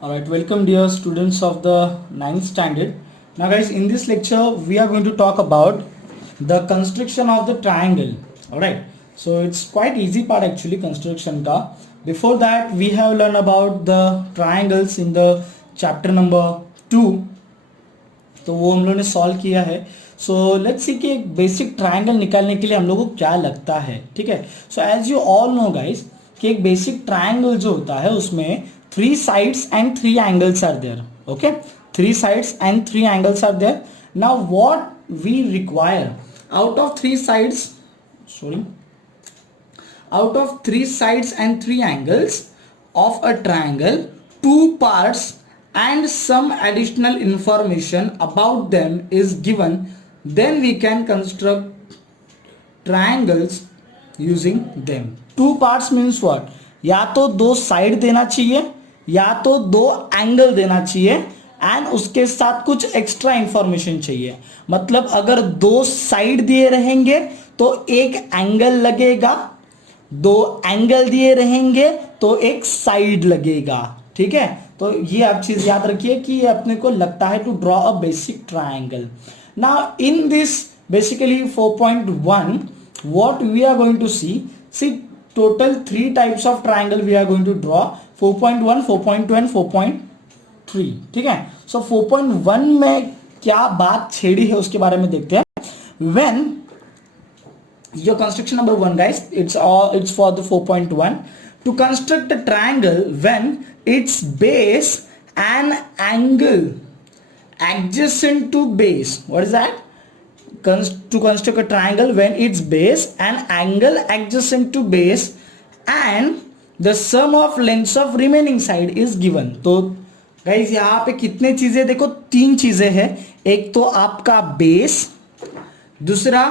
Alright, welcome dear students of the ninth standard. Now guys, in this lecture we are going to talk about the construction of the triangle. Alright, so it's quite easy part actually construction ka. Before that we have learned about the triangles in the chapter number 2. तो वो हम लोगों ने solve किया है. So let's सी कि एक basic triangle निकालने के लिए हम लोगों को क्या लगता है. ठीक है, so as you all know guys कि एक बेसिक ट्रायंगल जो होता है उसमें 3 sides and 3 angles are there. Okay, 3 sides and 3 angles are there. Now what we require out of 3 sides, sorry, out of 3 sides and 3 angles of a triangle, 2 parts and some additional information about them is given, then we can construct triangles using them. 2 parts means what? या तो 2 side देना चाहिए या तो 2 angle देना चाहिए and उसके साथ कुछ एक्स्ट्रा इंफॉर्मेशन चाहिए. मतलब अगर 2 साइड दिए रहेंगे तो एक एंगल लगेगा, 2 एंगल दिए रहेंगे तो एक साइड लगेगा. ठीक है, तो ये आप चीज याद रखिए कि ये अपने को लगता है to draw a basic triangle. Now in this basically 4.1 what we are going to see total 3 types of triangle we are going to draw: 4.1, 4.2 and 4.3. ठीक है, सो 4.1 में क्या बात छेड़ी है उसके बारे में देखते हैं. when your construction number 1 guys, it's for the 4.1. to construct a triangle when its base and angle adjacent to base. What is that? To construct a triangle when its base and angle adjacent to base and the sum of lengths of remaining side is given. तो guys यहाँ पे कितने चीजें देखो, 3 चीजें हैं. एक तो आपका बेस, दूसरा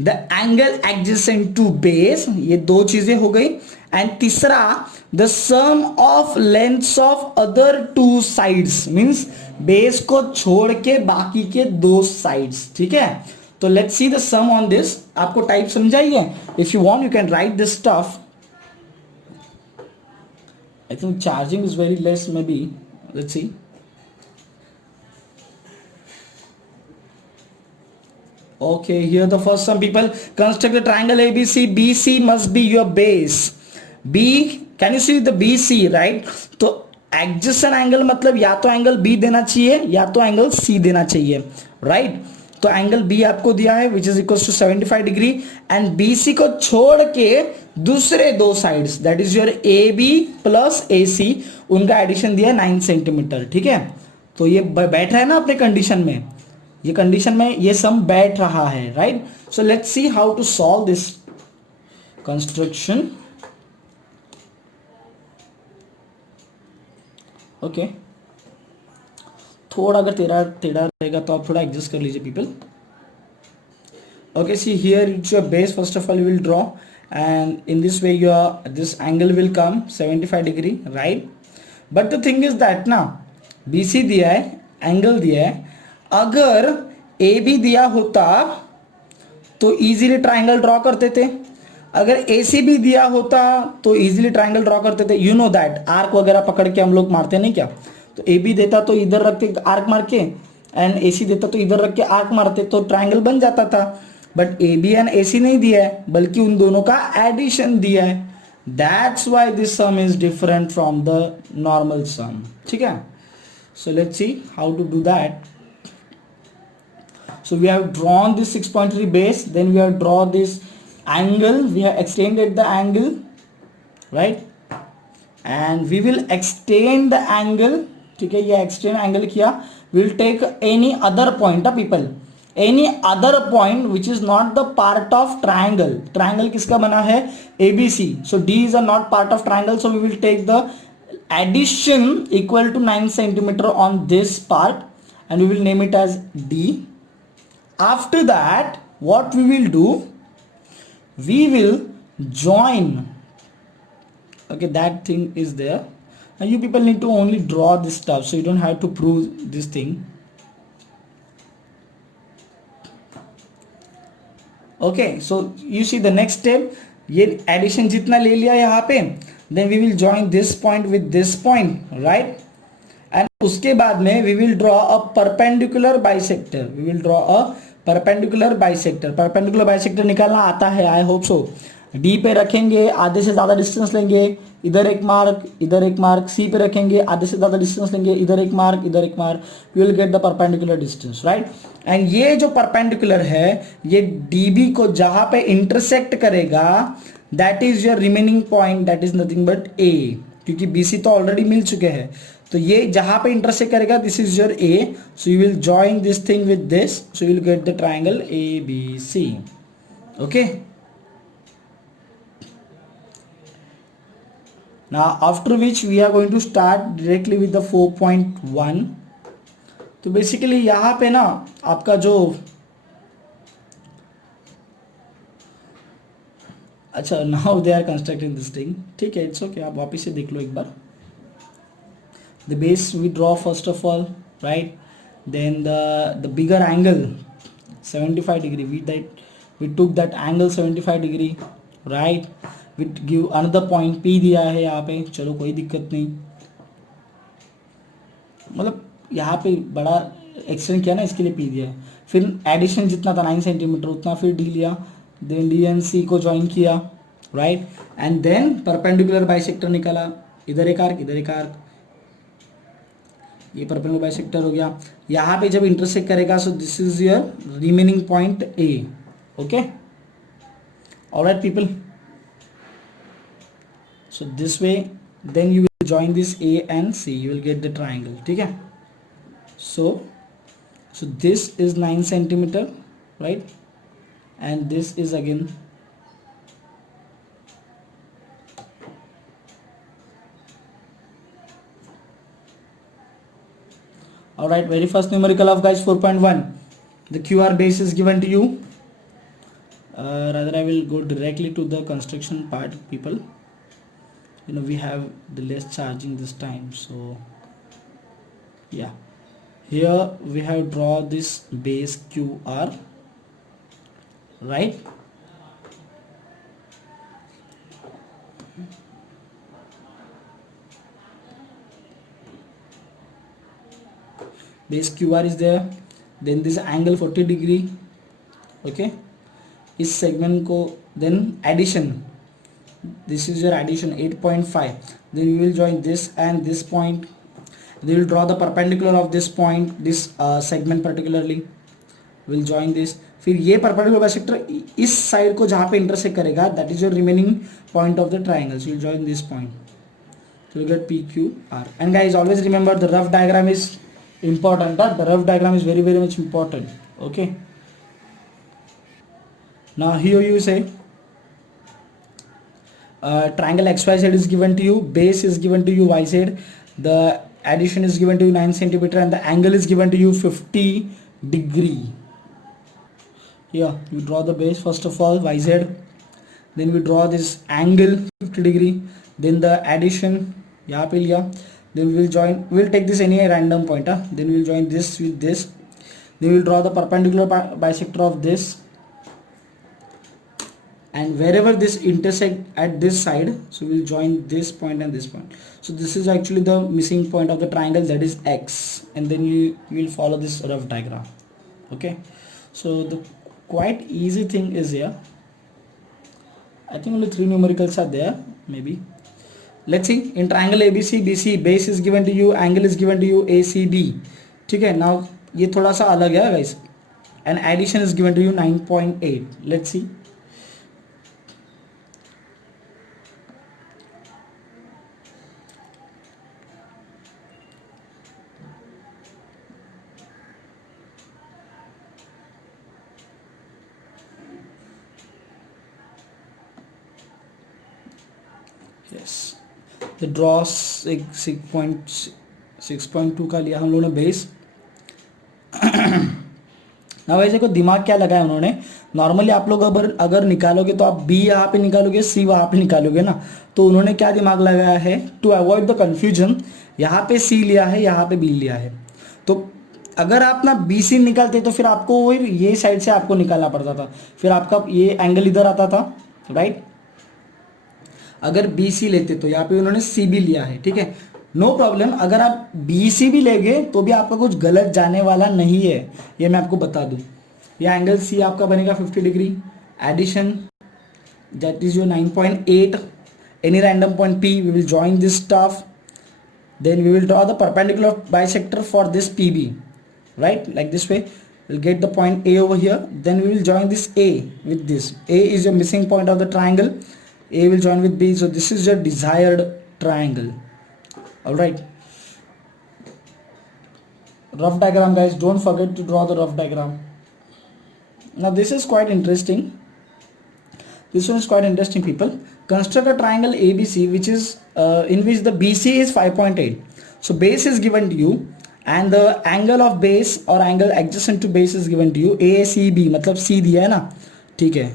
the angle adjacent to base, ये 2 चीजें हो गई, एंड तीसरा the sum of lengths of other 2 sides, means base को छोड़ के बाकी के 2 साइड्स. ठीक है, तो let's see the sum on this. आपको टाइप समझाइए. If you want you can write this stuff. I think charging is very less, maybe. Let's see. Okay, here the first some people construct a triangle ABC. BC must be your base. B, can you see the BC, right? तो adjacent angle मतलब या तो angle B देना चाहिए या तो angle C देना चाहिए, right? तो एंगल B आपको दिया है which is equals to 75 degree and BC को छोड़ के दूसरे 2 sides that is your AB plus AC, उनका एडिशन दिया है 9 सेंटीमीटर. ठीक है, तो ये बैठ रहा है ना अपने कंडीशन में, ये कंडीशन में ये सम बैठ रहा है, right? So let's see how to solve this construction. Okay, थोड़ा अगर टेढ़ा रहेगा तो आप थोड़ा एडजस्ट कर लीजिए people. Okay, see here it's your base. First of all you will draw and in this way your this angle will come 75 degree, right? But the thing is that ना, BC दिया है, angle दिया है. अगर AB दिया होता तो easily triangle draw करते थे. अगर AC भी दिया होता तो इजीली ट्रायंगल ड्रॉ करते थे. यू नो दैट आर्क वगैरह पकड़ के हम लोग मारते नहीं क्या? तो AB देता तो इधर रख के आर्क मार के, एंड AC देता तो इधर रख के आर्क मारते तो ट्रायंगल बन जाता था. बट AB एंड AC नहीं दिया है, बल्कि उन दोनों का एडिशन दिया है. That's why this sum is different from the normal sum. ठीक है, so let's see how to do that. So we have drawn this 6.3 base, then we have drawn this angle, we have extended the angle, right? And we will extend the angle. ठीक है, ये extend angle किया. We will take any other point, people, any other point which is not the part of triangle. Triangle किसका बना है? ABC. So D is a not part of triangle, so we will take the addition equal to 9 centimeter on this part and we will name it as D. After that what we will do, we will join. Okay, that thing is there and you people need to only draw this stuff, so you don't have to prove this thing. Okay, so you see the next step, ये addition जितना ले लिया यहाँ पे, then we will join this point with this point, right? And उसके बाद में we will draw a perpendicular bisector, we will draw a perpendicular bisector. Perpendicular bisector निकालना आता है, आई होप सो। डी पे रखेंगे, आधे से ज़्यादा डिस्टेंस लेंगे, इधर एक मार्क, इधर एक मार्क। सी पे रखेंगे, आधे से ज़्यादा डिस्टेंस लेंगे, इधर एक मार्क, इधर एक mark. You will get the perpendicular distance, right. And ये जो परपेंडिकुलर है, ये डी बी को जहाँ पे इंटरसेक्ट करेगा, that is your remaining point, that is nothing but A, क्योंकि बी सी तो ऑलरेडी मिल चुके हैं। तो ये जहां पे इंटरसेक्ट करेगा, this is your A, so you will join this thing with this, so you will get the triangle A B C. Okay, now after which we are going to start directly with the 4.1. तो basically यहाँ पे ना आपका जो, अच्छा now they are constructing this thing, ठीक है, it's okay, आप वापस से देख लो एक बार। The base we draw first of all, right? Then the bigger angle 75 degree, we took that angle 75 degree, right? We give another point P दिया है यहाँ पे, चलो कोई दिक्कत नहीं, मतलब यहाँ पे बड़ा एक्सटेंड किया ना, इसके लिए P दिया है। फिर एडिशन जितना था 9 सेंटीमीटर उतना फिर D लिया, देन D एंड C को ज्वाइन किया, राइट। एंड देन परपेंडिकुलर बाइसेक्टर निकाला, इधर एक आर्क, इधर एक आर्क, ये परपेंडिकुलर बाइसेक्टर हो गया। यहाँ पे जब इंटरसेक्ट करेगा, so this is your remaining point A. Okay, alright people, so this way then you will join this A and C, you will get the triangle, ठीक है। So this is 9 centimetre, right, and this is again all right, very first numerical of guys 4.1, the QR base is given to you. Rather I will go directly to the construction part, people. You know, we have the less charging this time, so yeah, here we have draw this base QR, right. Base QR is there, then this angle 40 degree, okay, इस segment को, then addition, this is your addition 8.5, then you will join this and this point, they will draw the perpendicular of this point, this segment particularly will join this। फिर ये perpendicular bisector इस side को जहाँ पे intersect करेगा, that is your remaining point of the triangle, so you will join this point, so you get PQR। and guys always remember the rough diagram is important, the rough diagram is very much important, okay। now here you say triangle XYZ is given to you, base is given to you YZ, the addition is given to you 9 centimeter and the angle is given to you 50 degree। here you draw the base first of all YZ, then we draw this angle 50 degree, then the addition यहाँ पे लिया, then we will join, we will take this any random point, then we will join this with this, then we will draw the perpendicular bisector of this, and wherever this intersect at this side, so we will join this point and this point, so this is actually the missing point of the triangle, that is X, and then you will follow this rough diagram, okay। so the quite easy thing is here, I think only 3 numericals are there maybe। let's see, in triangle ABC BC, base is given to you, angle is given to you ACB, ठीक है। now ये थोड़ा सा अलग है guys, and addition is given to you 9.8, let's see। yes, the draw 6.2 का लिया हम लोगों ने बेस। ना वैसे को दिमाग क्या लगाया उन्होंने, नॉर्मली आप लोग अगर निकालोगे तो आप बी यहाँ पे निकालोगे, सी वहाँ पे निकालोगे ना, तो उन्होंने क्या दिमाग लगाया है, टू अवॉइड द कंफ्यूजन, यहाँ पे सी लिया है, यहाँ पे बी लिया है। तो अगर आप ना बी सी निकालते तो फिर आपको ये साइड से आपको निकालना पड़ता था, फिर आपका ये एंगल इधर आता था, राइट। अगर बी सी लेते तो यहाँ पे उन्होंने सी बी लिया है, ठीक है। नो प्रॉब्लम, अगर आप बी सी भी लेंगे तो भी आपका कुछ गलत जाने वाला नहीं है, ये मैं आपको बता दूं। ये एंगल सी आपका बनेगा 50 डिग्री, addition that is your 9.8, any random point P, we will join this stuff, then we will draw the perpendicular bisector for this PB, right, like this way. We'll get the point A over here, then we will join this A with this. A is your missing point of the triangle, A will join with B, so this is your desired triangle. All right, rough diagram guys, don't forget to draw the rough diagram. Now this is quite interesting. This one is quite interesting, people. Construct a triangle ABC which is in which the BC is 5.8. So base is given to you and the angle of base or angle adjacent to base is given to you, ACB, मतलब C दिया है ना, ठीक है,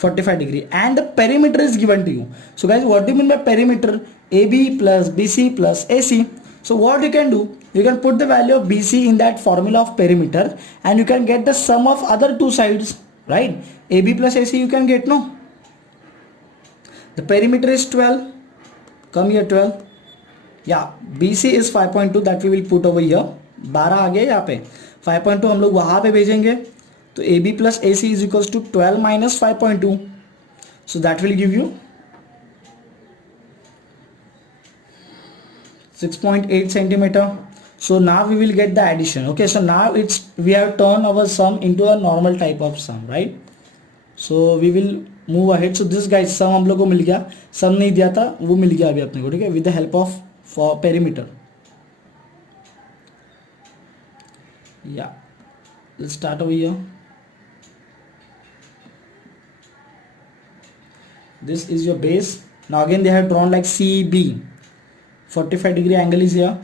45 degree, and the perimeter is given to you. So guys, what do you mean by perimeter? AB plus BC plus AC. So what you can do, you can put the value of BC in that formula of perimeter and you can get the sum of other two sides, right? AB plus AC you can get, no? The perimeter is 12, come here 12, yeah, BC is 5.2, that we will put over here, 12 आ गया यहाँ पे, 5.2 हम लोग वहाँ पे भेजेंगे, तो AB plus AC is equals to 12 minus 5.2, so that will give you 6.8 centimeter. So now we will get the addition. Okay, so now we have turned our sum into a normal type of sum, right? So we will move ahead. So this guys, sum हम लोग को मिल गया, sum नहीं दिया था वो मिल गया अभी अपने को, ठीक है, with the help of for perimeter. Yeah, let's start over here. This is your base. Now again they have drawn like CB, 45 degree angle is here.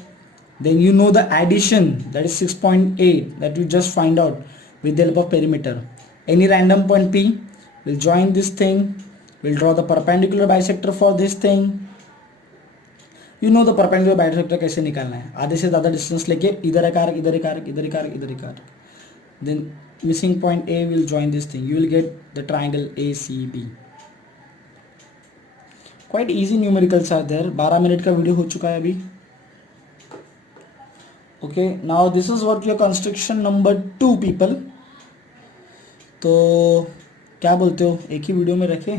Then you know the addition, that is 6.8, that you just find out with the help of perimeter. Any random point P, we'll join this thing, we'll draw the perpendicular bisector for this thing. You know the perpendicular bisector कैसे निकालना है, आधे से ज़्यादा distance लेके इधर एक arc, इधर एक आर्क, इधर एक आर्क, इधर एक arc. Then missing point A will join this thing, you will get the triangle ACB. Quite easy numericals are there. 12 minute का वीडियो हो चुका है अभी. Okay, now this is what your construction number 2 people. तो क्या बोलते हो, एक ही वीडियो में रखें?